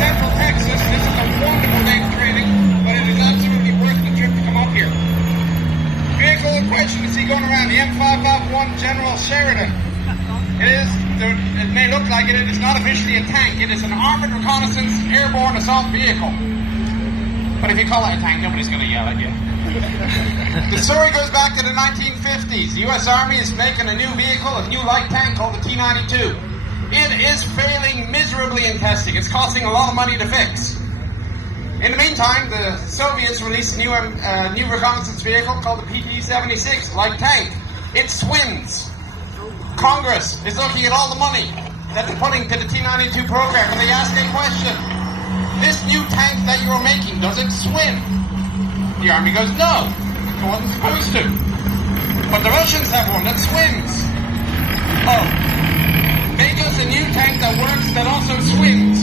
Central Texas. This is a wonderful day for training, but it is absolutely worth the trip to come up here. Vehicle in question you see going around, the M551 General Sheridan. It may look like it is not officially a tank. It is an armored reconnaissance airborne assault vehicle. But if you call it a tank, nobody's going to yell at you. The story goes back to the 1950s. The U.S. Army is making a new vehicle, a new light tank called the T-92. It is failing miserably in testing. It's costing a lot of money to fix. In the meantime, the Soviets released a new reconnaissance vehicle called the PT-76 light tank. It swims. Congress is looking at all the money that they're putting to the T-92 program, and they ask a question. This new tank that you're making, does it swim? The Army goes, no, it wasn't supposed to. But the Russians have one that swims. Oh, make us a new tank that works, that also swims.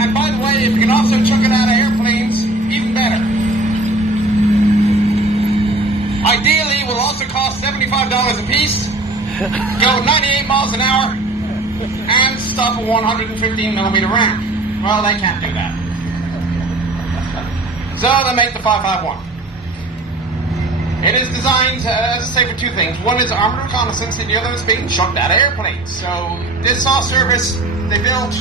And by the way, if you can also chuck it out of airplanes, even better. Ideally, it will also cost $75 a piece, go 98 miles an hour, and stop a 115mm round. Well, they can't do that. So they make the 551. It is designed, as I say, for two things. One is armored reconnaissance, and the other is being chucked out of airplanes. So this saw service, they built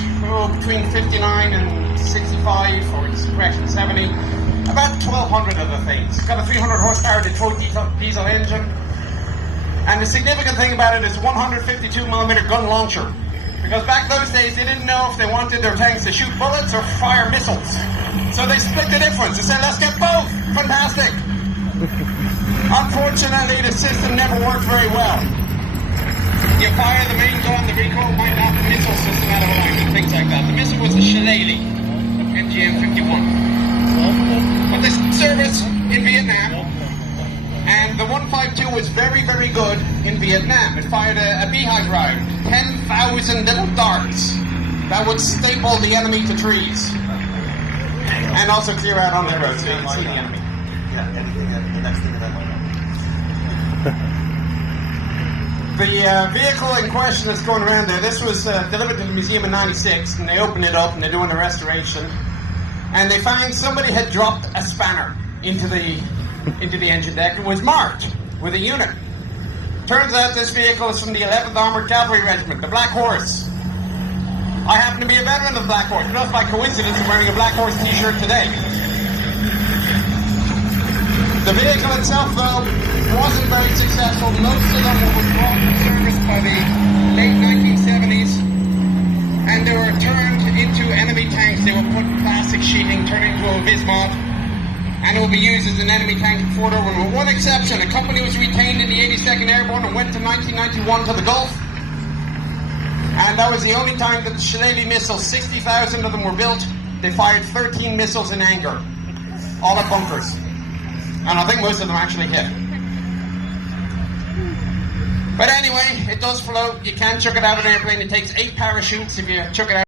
between 59 and 65, or correction, 70, about 1,200 of the things. It's got a 300 horsepower Detroit diesel engine. And the significant thing about it is a 152mm gun launcher. Because back those days, they didn't know if they wanted their tanks to shoot bullets or fire missiles. So they split the difference. They said, let's get both. Fantastic. Unfortunately, the system never worked very well. You fire the main gun, the recoil might knock the missile system out of line, and things like that. The missile was a Shillelagh MGM-51. But this service in Vietnam, and the 152 was very, very good in Vietnam. It fired a beehive round, 10,000 little darts that would staple the enemy to trees. And also clear out on the road so you can see the enemy. Yeah, anything, the next thing that might The vehicle in question that's going around there, this was delivered to the museum in '96, and they opened it up and they're doing the restoration. And they found somebody had dropped a spanner into the engine deck and was marked with a unit. Turns out this vehicle is from the 11th Armored Cavalry Regiment, the Black Horse. I happen to be a veteran of the Black Horse. Just by coincidence, I'm wearing a Black Horse t-shirt today. The vehicle itself, though, wasn't very successful. Most of them were withdrawn from service by the late 1970s, and they were turned into enemy tanks. They were put in plastic sheeting, turned into a Vismod, and it will be used as an enemy tank in Fort Irwin. With one exception, a company was retained in the 82nd Airborne and went to 1991 to the Gulf. And that was the only time that the Shillelagh missiles, 60,000 of them were built. They fired 13 missiles in anger, all at bunkers. And I think most of them actually hit. But anyway, it does float. You can chuck it out of an airplane. It takes 8 parachutes if you chuck it out.